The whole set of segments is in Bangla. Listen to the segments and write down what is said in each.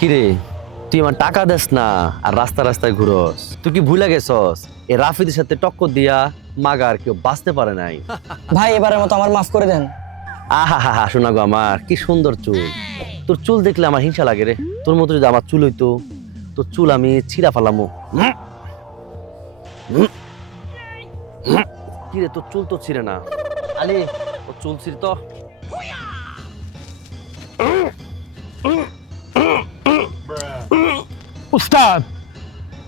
কিরে তুই আমার টাকা দেস না আর রাস্তা রাস্তায় ঘুরস তুই কি ভুলে গেছস এ রাফিদের সাথে টক্কর দিয়া মাগার কেউ বাঁচতে পারে নাই ভাই এবারের মতো আমার মাফ করে দেন আহা হা হা শোনা গো আমার কি সুন্দর চুল তোর চুল দেখলে আমার হিংসা লাগে রে তোর মতো যদি আমার চুল হইতো তোর চুল আমি ছিঁড়া ফালামো হুম? হুম? হুম? কি রে তোর চুল তো ছিঁড়ে না আলি তোর চুল ছিঁড় তো উস্তাদ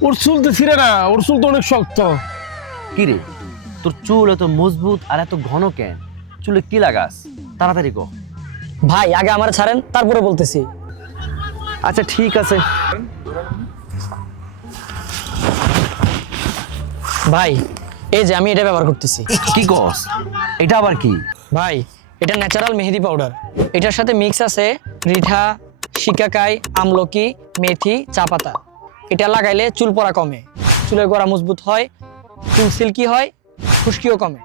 ওর চুল তো ছিঁড়ে না ওর চুল তো অনেক শক্ত। কি রে? তোর চুল এত মজবুত আর এত ঘন কেন? চুলে কি লাগাস? তাড়াতাড়ি কো। ভাই আগে আমার ছাড়েন তারপরে বলতেছি। আচ্ছা ঠিক আছে। ভাই এই যে আমি এটা ব্যবহার করতেছি। কি কস? এটা আবার কি? ভাই এটা ন্যাচারাল মেহেদি পাউডার এটার সাথে মিক্স আছে রিঠা শিকাকাই আমলকি মেথি চা পাতা। এটা লাগাইলে চুল পড়া কমে। চুলের গোড়া মজবুত হয় চুল সিল্কি হয় খুশকিও কমে।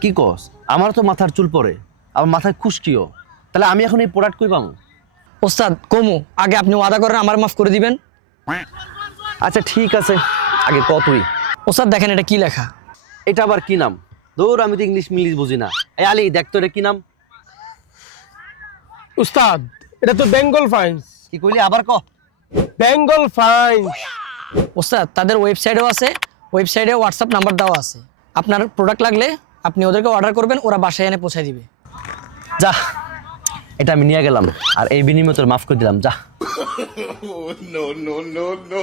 কি কস? আমার তো মাথার চুল পড়ে আমার মাথায় খুশকিও। তাহলে আমি এখন এই প্রোডাক্ট কই পাবো? ওস্তাদ কমু আগে আপনি ওয়াদা করেন আমার মাফ করে দিবেন। আচ্ছা ঠিক আছে। আগে কতই ওস্তাদ দেখেন এটা কি লেখা। এটা আবার কি নাম? দৌড় আমি তো ইংলিশ মিলিশ বুঝি না। এই আলি দেখ তো এটা কি নাম? উস্তাদ এটা তো বেঙ্গল ফাইন্স কি কইলি আবার ক বেঙ্গল ফাইন্স ওস্তাদ তাদের ওয়েবসাইটও আছে ওয়েবসাইটে হোয়াটসঅ্যাপ নাম্বার দেওয়া আছে আপনার প্রোডাক্ট লাগলে আপনি ওদেরকে অর্ডার করবেন ওরা বাসায় এনে পৌঁছে দিবে যা এটা আমি নিয়ে গেলাম আর এই বিনিময়ে তোর মাফ করে দিলাম যা no, no, no, no.